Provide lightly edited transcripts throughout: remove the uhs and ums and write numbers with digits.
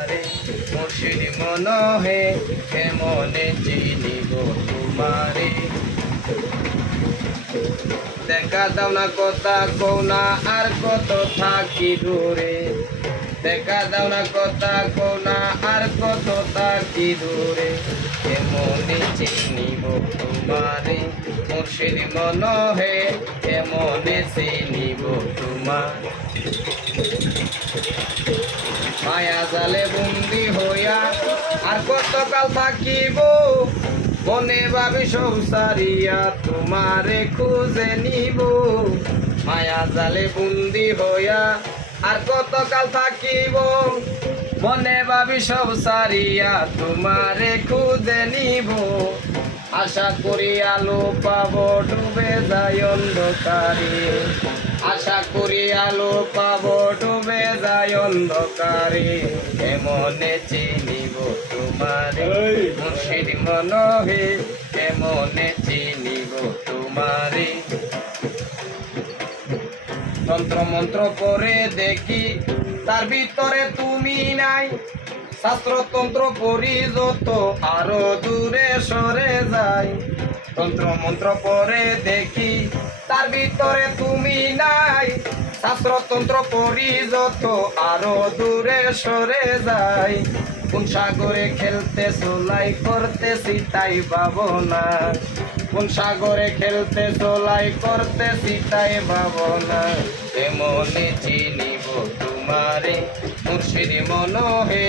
মুর্শিদ মনহে কেমনে চিনিব তোমারে। দেখা দাও না কথা কও না আর কত থাকি দূরে। দেখা দাও না কথা কও না আর কত থাকি দূরে। কেমনে চিনিব তোমারে মুর্শিদ মনহে কেমনে চিনিব তোমার। মায়া জালে বন্দি হইয়া আর কতকাল থাকিব। মনে ভাবি সংসারিয়া তোমারে খুঁজে নিব। মায়া জালে বন্দি হইয়া আর কতকাল থাকিব। মনে ভাবি সংসারিয়া তোমারে খুঁজে নিব। আশা করি আলো পাব ডুবে যায় অন্ধকারে। আশা করি আলো পাব ডুবে যায় অন্ধকারে। কেমনে চিনিব তোমারে মুর্শিদ মনহে কেমনে চিনিব তোমারে। তন্ত্র মন্ত্র করে দেখি তার ভিতরে তুমি নাই। শাস্ত্রতন্ত্র পড়ি যত আরো দূরে সরে যায়। তন্ত্র মন্ত্র পরে দেখি তার ভিতরে তুমি নাই। শাস্ত্রতন্ত্র পড়ি যত আরো দূরে সরে যায়। কোন সাগরে খেলতে সোলাই করতেছি তাই ভাবনা। কোন সাগরে খেলতে সোলাই করতেছি তাই ভাবনা। এমনে চিনিব তোমারে মুর্শিদ মনহে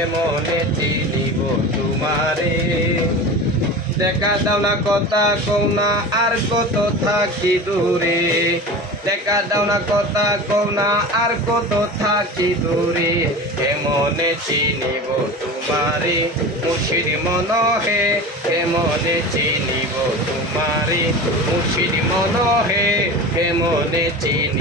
এমনে চিনিব তোমারে। দেখা দাও না কথা কও না আর কত থাকি দূরে। দেখা দাও না কথা কও না আর কত থাকি দূরে। কেমনে চিনিব তোমারে মুর্শিদ মনহে কেমনে চিনিব তোমারে। মুর্শিদ মনহে কেমনে চিনিব।